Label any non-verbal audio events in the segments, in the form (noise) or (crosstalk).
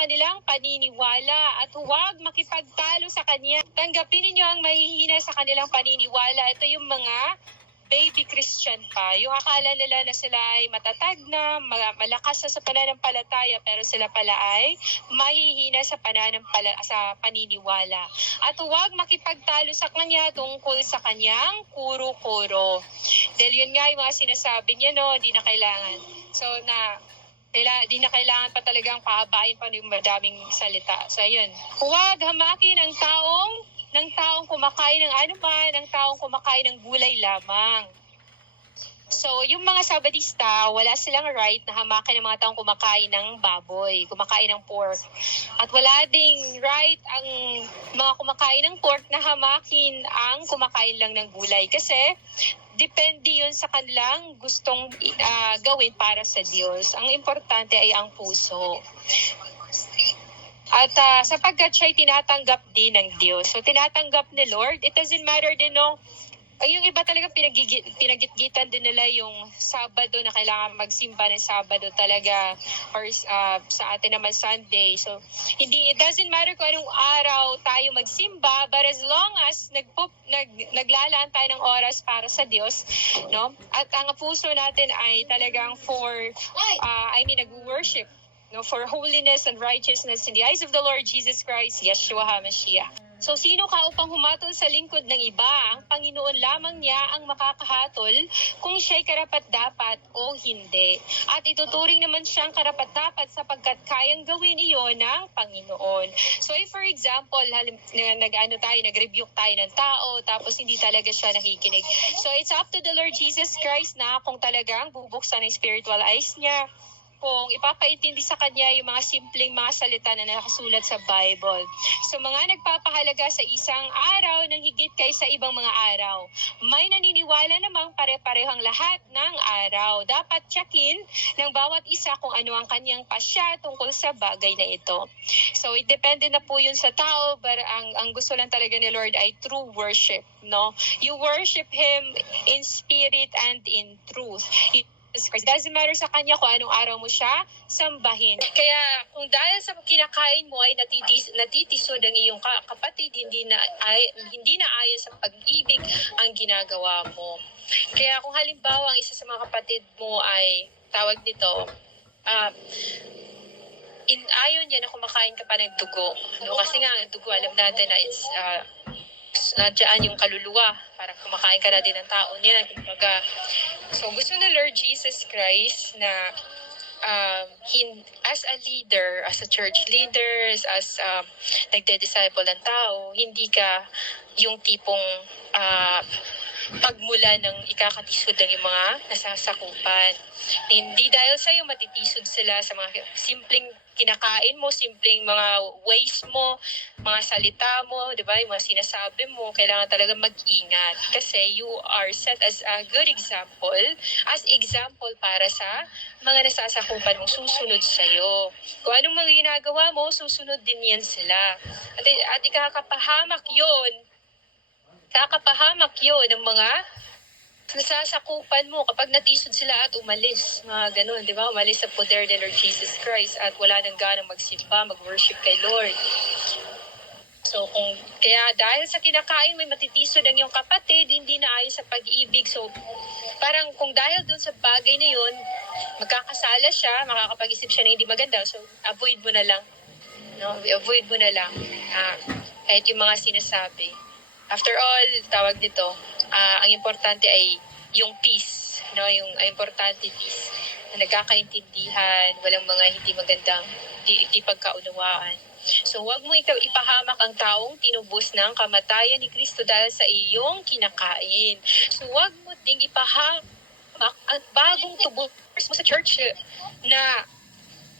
kanilang paniniwala at huwag makipagtalo sa kanya. Tanggapin ninyo ang mahihina sa kanilang paniniwala. Ito yung mga baby Christian pa. Yung akala nila na sila ay matatag na, ma- malakas na sa pananampalataya, pero sila pala ay mahihina sa pananampala sa paniniwala. At huwag makipagtalo sa kanya tungkol sa kanyang kuro-kuro. Dahil yun nga yung mga sinasabi niya, no, hindi na kailangan. So, na kaila, di na kailangan pa talagang pahabain pa ng madaming salita. So, ayun. Huwag hamakin ang taong ng taong kumakain ng anuman, ng taong kumakain ng gulay lamang. So, yung mga Sabadista, wala silang right na hamakin ng mga taong kumakain ng baboy, kumakain ng pork. At wala ding right ang mga kumakain ng pork na hamakin ang kumakain lang ng gulay. Kasi, depende yun sa kanilang gustong ah, gawin para sa Diyos. Ang importante ay ang puso. At ah, sapagkat siya'y tinatanggap din ng Diyos. So tinatanggap ni Lord, it doesn't matter din no, ay, yung iba talaga pinagigi- pinagitgitan din nila yung Sabado na kailangan magsimba ng Sabado talaga or ah, sa atin naman Sunday. So hindi it doesn't matter kung anong araw tayo magsimba but as long as nagpo, nag, naglalaan tayo ng oras para sa Diyos, no? At ang puso natin ay talagang for ah, I mean nag-worship no, for holiness and righteousness in the eyes of the Lord Jesus Christ, Yeshua HaMashiach. So sino ka upang humatol sa lingkod ng iba? Ang Panginoon lamang niya ang makakahatol kung siya'y karapat-dapat o hindi. At ituturing naman siyang karapat-dapat sapagkat kayang gawin iyon ng Panginoon. So if for example, halim, na- nag-ano tayo, nag-rebuke tayo ng tao, tapos hindi talaga siya nakikinig. So it's up to the Lord Jesus Christ na kung talagang bubuksan ng spiritual eyes niya, kung ipapaintindi sa kanya yung mga simpleng mga salita na nakasulat sa Bible. So mga nagpapahalaga sa isang araw ng higit kaysa ibang mga araw. May naniniwala namang pare-parehang lahat ng araw. Dapat tsakin ng bawat isa kung ano ang kanyang pasya tungkol sa bagay na ito. So it depende na po yun sa tao, but ang, ang gusto lang talaga ni Lord ay true worship. No? You worship Him in spirit and in truth. Jesus Christ. Doesn't matter sa kanya kung anong araw mo siya sambahin. Kaya kung dahil sa kinakain mo ay natitis, natitisod ang iyong ka- kapatid, hindi na, ay, hindi na ayon sa pag-ibig ang ginagawa mo. Kaya kung halimbawa ang isa sa mga kapatid mo ay tawag nito, ah, in ayon niya na kumakain ka pa ng dugo. No? Kasi nga, dugo, alam natin na it's, uh, nandiyan yung kaluluwa. Parang kumakain ka na din ng tao niya. Kumbaga, so gusto na Lord Jesus Christ na um, hin, as a leader, as a church leaders, as um, nagde-disciple ng tao, hindi ka yung tipong uh, pagmula ng ikakatisod ng yung mga nasasakupan. Hindi dahil sa iyo matitisod sila sa mga simpleng kinakain mo, simpleng mga ways mo, mga salita mo, di ba? Yung mga sinasabi mo, kailangan talaga mag-ingat. Kasi you are set as a good example, as example para sa mga nasasakupan mong susunod sa'yo. Kung anong mga ginagawa mo, susunod din yan sila. At, at ikakapahamak yon kakapahamak yun ng mga nasasakupan mo kapag natisod sila at umalis. Mga ganun, di ba? Umalis sa poder ni Lord Jesus Christ at wala nang ganang magsimba, mag-worship kay Lord. So, kung, kaya dahil sa kinakain may matitisod ang iyong kapatid, hindi na ayon sa pag-ibig. So, parang kung dahil dun sa bagay na yun, magkakasala siya, makakapag-isip siya na hindi maganda. So, avoid mo na lang. No? Avoid mo na lang. Ah, kahit yung mga sinasabi. After all, tawag dito, ah, ang importante ay yung peace, no? Yung ang importante peace. Na nagkakaintindihan, walang mga hindi magandang di, di pagkaunawaan. So, huwag mo ikaw ipahamak ang taong tinubos ng kamatayan ni Kristo dahil sa iyong kinakain. So, huwag mo ding ipahamak ang bagong tubos mo sa church na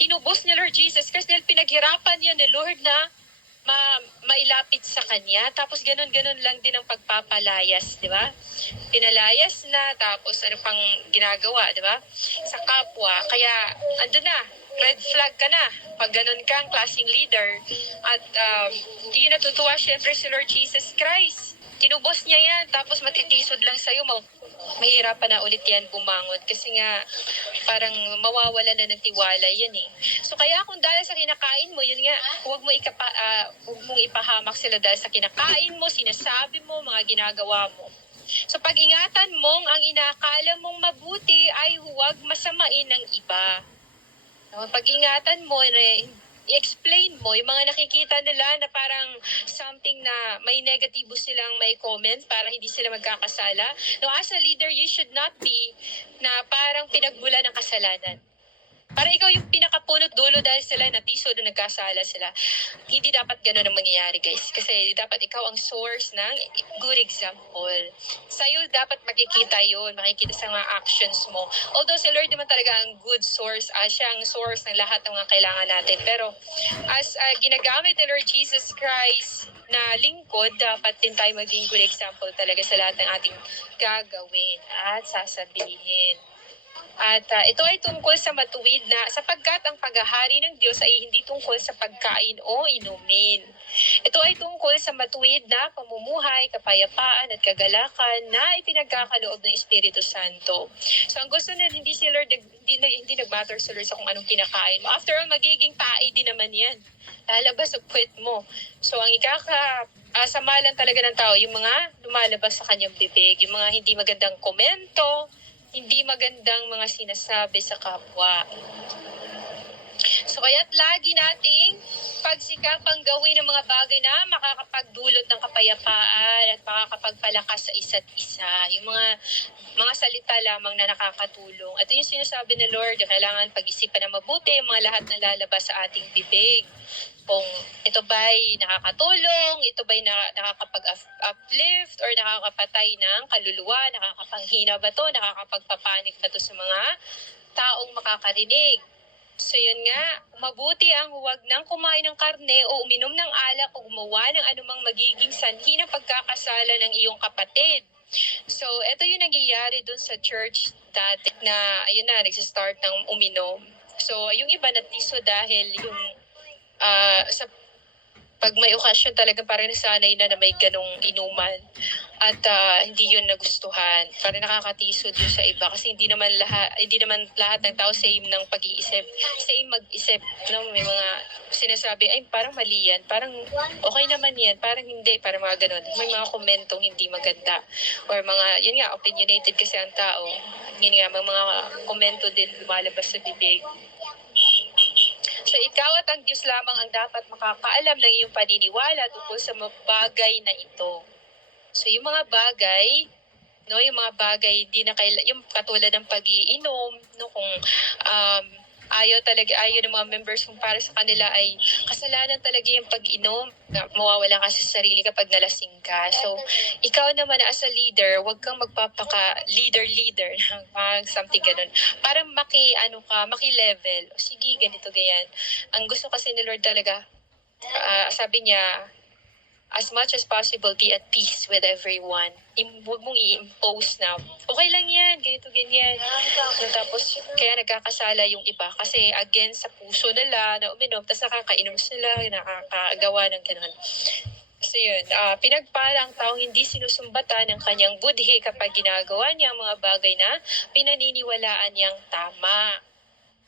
tinubos ni Lord Jesus Christ dahil pinaghirapan niya ni Lord na ma mailapit sa kanya. Tapos ganun-ganun lang din ang pagpapalayas, di ba? Pinalayas na, tapos ano pang ginagawa, di ba? Sa kapwa. Kaya, ando na, red flag ka na. Pag ganun kang klaseng leader. At um, hindi natutuwa syempre si Lord Jesus Christ. Tinubos niya yan, tapos matitisod lang sa'yo, mahirapan na ulit yan bumangon kasi nga parang mawawala na ng tiwala yan eh. So kaya kung dahil sa kinakain mo, yun nga, huwag mo ikapa, ah, huwag mong ipahamak sila dahil sa kinakain mo, sinasabi mo, mga ginagawa mo. So pag-ingatan mong ang inaakala mong mabuti ay huwag masamain ng iba. No, pag-ingatan mo, na i-explain mo yung mga nakikita nila na parang something na may negatibo silang may comment para hindi sila magkakasala. No, as a leader, you should not be na parang pinagmula ng kasalanan. Para ikaw yung pinakapunot dulo dahil sila natiso na nagkasala sila. Hindi dapat ganun ang mangyayari, guys. Kasi dapat ikaw ang source ng good example. Sa'yo dapat makikita yun, makikita sa mga actions mo. Although si Lord naman talaga ang good source, ah, siya ang source ng lahat ng mga kailangan natin. Pero as ah, ginagamit ni Lord Jesus Christ na lingkod, dapat din tayo maging good example talaga sa lahat ng ating gagawin at sasabihin. At ah, ito ay tungkol sa matuwid na sapagkat ang paghahari ng Diyos ay hindi tungkol sa pagkain o inumin. Ito ay tungkol sa matuwid na pamumuhay, kapayapaan at kagalakan na ipinagkakaloob ng Espiritu Santo. So ang gusto na hindi si Lord, hindi, hindi nag-matter sa Lord sa kung anong kinakain mo. After all, magiging tae din naman yan. Lalabas sa puwet mo. So ang ikaka ah, samalan talaga ng tao, yung mga lumalabas sa kanyang bibig, yung mga hindi magandang komento, hindi magandang mga sinasabi sa kapwa. So kaya't lagi nating pagsikapang gawin ng mga bagay na makakapagdulot ng kapayapaan at makakapagpalakas sa isa't isa. Yung mga mga salita lamang na nakakatulong. At yung sinasabi ng Lord, kailangan pag-isipan na mabuti yung mga lahat na lalabas sa ating bibig. Kung ito ba'y nakakatulong, ito ba'y na, nakakapag-uplift or nakakapatay ng kaluluwa, nakakapanghina ba to, nakakapagpapanik ba to sa mga taong makakarinig. So yun nga, mabuti ang huwag nang kumain ng karne o uminom ng alak o gumawa ng anumang magiging sanhi ng pagkakasala ng iyong kapatid. So, ito yung nangyayari dun sa church dati na, ayun na, nagsistart ng uminom. So, yung iba natiso dahil yung ah, sa pag may okasyon talaga parang nasanay na na may ganong inuman. At ah, hindi yun nagustuhan. Parang nakakatisod yun sa iba. Kasi hindi naman lahat hindi naman lahat ng tao same ng pag-iisip. Same mag-isip. No may mga sinasabi ay parang mali yan. Parang okay naman yan. Parang hindi. Parang mga ganon may mga komentong hindi maganda. Or mga yun nga opinionated kasi ang tao. Yun nga may mga komento din lumalabas sa bibig So ikaw at ang Diyos lamang ang dapat makakaalam ng iyong paniniwala tungkol sa mga bagay na ito. So yung mga bagay, no, yung mga bagay di na kaila, yung katulad ng pag-iinom, no, kung um, ayaw talaga, ayaw ng mga members kung para sa kanila ay kasalanan talaga yung pag-inom. Mawawala ka sa sarili kapag nalasing ka. So, ikaw naman as a leader, wag kang magpapaka leader-leader (laughs) ng pag something ganun. Parang maki, ano ka, maki-level. O sige, ganito, ganyan. Ang gusto kasi ni Lord talaga, ah, sabi niya, as much as possible, be at peace with everyone. Huwag mong i-impose na, okay lang yan, ganito, ganyan. So, tapos, kaya nagkakasala yung iba kasi against sa puso nila na uminom, tapos nakakainom sila, nakakagawa ng ganun. So yun, ah, pinagpala ang taong hindi sinusumbatan ng kanyang budhi kapag ginagawa niya ang mga bagay na pinaniniwalaan niyang tama.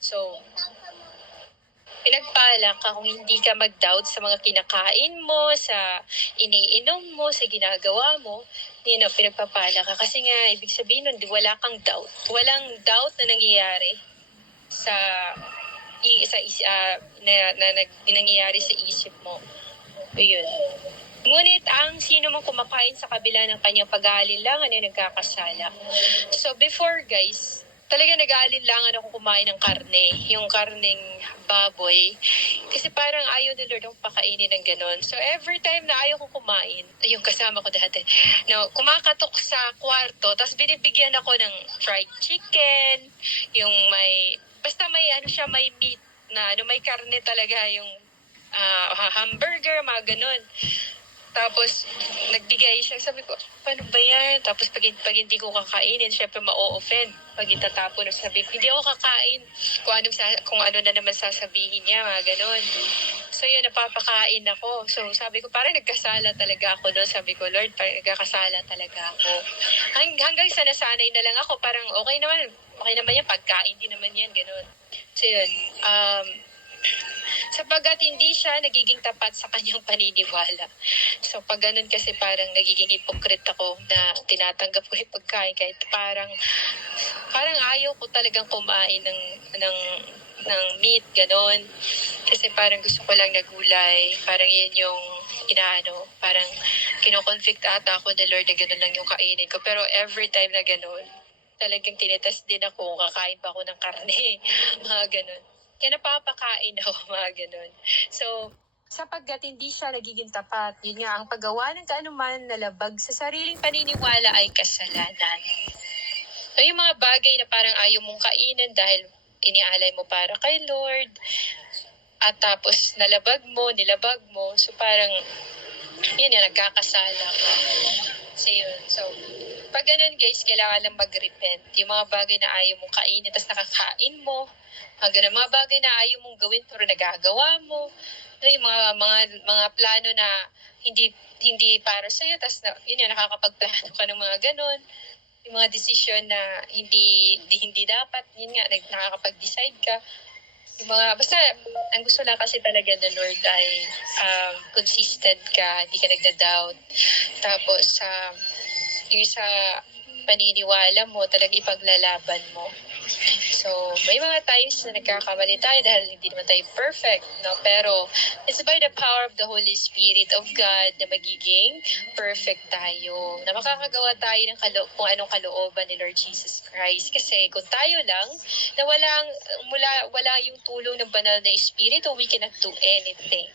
So, pinagpala ka kung hindi ka mag-doubt sa mga kinakain mo, sa iniinom mo, sa ginagawa mo, you know, pinagpapala ka. Kasi nga, ibig sabihin nun, wala kang doubt. Walang doubt na nangyayari sa sa ah, na, na, na, nangyayari sa isip mo. Ayun. Ngunit ang sino mang kumakain sa kabila ng kanyang pag-aalinlangan ay nagkakasala. So before guys, talaga nag-aalinlangan ako kumain ng karne, yung karneng baboy. Kasi parang ayaw ni Lord akong pakainin ng ganun. So every time na ayaw ko kumain, yung kasama ko dati, no, kumakatok sa kwarto, tapos binibigyan ako ng fried chicken, yung may, basta may ano siya, may meat na, ano, may karne talaga, yung ah, hamburger, mga ganun. Tapos, nagbigay siya. Sabi ko, paano ba yan? Tapos, pag, pag hindi ko kakainin, syempre ma-offend. Pag itatapon, sabi ko, hindi ako kakain. Kung, sa- kung ano na naman sasabihin niya, mga ganun. So, yun, napapakain ako. So, sabi ko, parang nagkasala talaga ako doon. Sabi ko, Lord, parang nagkakasala talaga ako. Hang, hanggang sa nasanay na lang ako, parang okay naman. Okay naman yan, pagkain din naman yan, ganun. So, yun. Um, (laughs) sapagkat hindi siya nagiging tapat sa kanyang paniniwala. So pag ganun kasi parang nagiging hypocrite ako na tinatanggap ko yung pagkain kahit parang parang ayaw ko talagang kumain ng ng ng meat, ganon. Kasi parang gusto ko lang na gulay. Parang yun yung inaano, parang kinoconvict ata ako ni Lord na gano'n lang yung kainin ko. Pero every time na gano'n, talagang tinetest din ako kakain pa ako ng karne. (laughs) mga gano'n. Kaya napapakain ako, (laughs) mga ganun. So, sapagkat hindi siya nagiging tapat, yun nga, ang paggawa ng kaanuman na labag sa sariling paniniwala ay kasalanan. So, yung mga bagay na parang ayaw mong kainin dahil inialay mo para kay Lord, at tapos nalabag mo, nilabag mo, so parang, yun yan, nagkakasala ka. So, yun. So, pag ganun guys, kailangan lang mag-repent. Yung mga bagay na ayaw mong kainin, tapos nakakain mo, ganun, mga bagay na ayaw mong gawin pero nagagawa mo. Ano, yung mga, mga, mga plano na hindi hindi para sa iyo, tapos na, yun yan, nakakapagplano ka ng mga ganun. Yung mga desisyon na hindi hindi, hindi dapat, yun nga, nag, nakakapag-decide ka. Yung mga, basta, ang gusto lang kasi talaga ng Lord ay um, consistent ka, hindi ka nagda-doubt. Tapos, um, yung sa paniniwala mo, talaga ipaglalaban mo. So, may mga times na nagkakamali tayo dahil hindi naman tayo perfect, no? Pero, it's by the power of the Holy Spirit of God na magiging perfect tayo. Na makakagawa tayo ng kalo- kung anong kalooban ni Lord Jesus Christ. Kasi kung tayo lang, na walang, mula, wala yung tulong ng banal na Espiritu, we cannot do anything.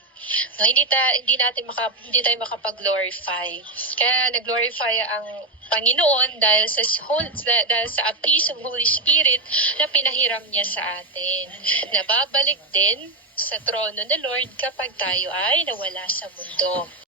No, hindi ta hindi natin maka, hindi tayo makapag-glorify. Kaya nag-glorify ang Panginoon dahil sa whole, dahil sa appease of Holy Spirit na pinahiram niya sa atin. Na babalik din sa trono ng Lord kapag tayo ay nawala sa mundo.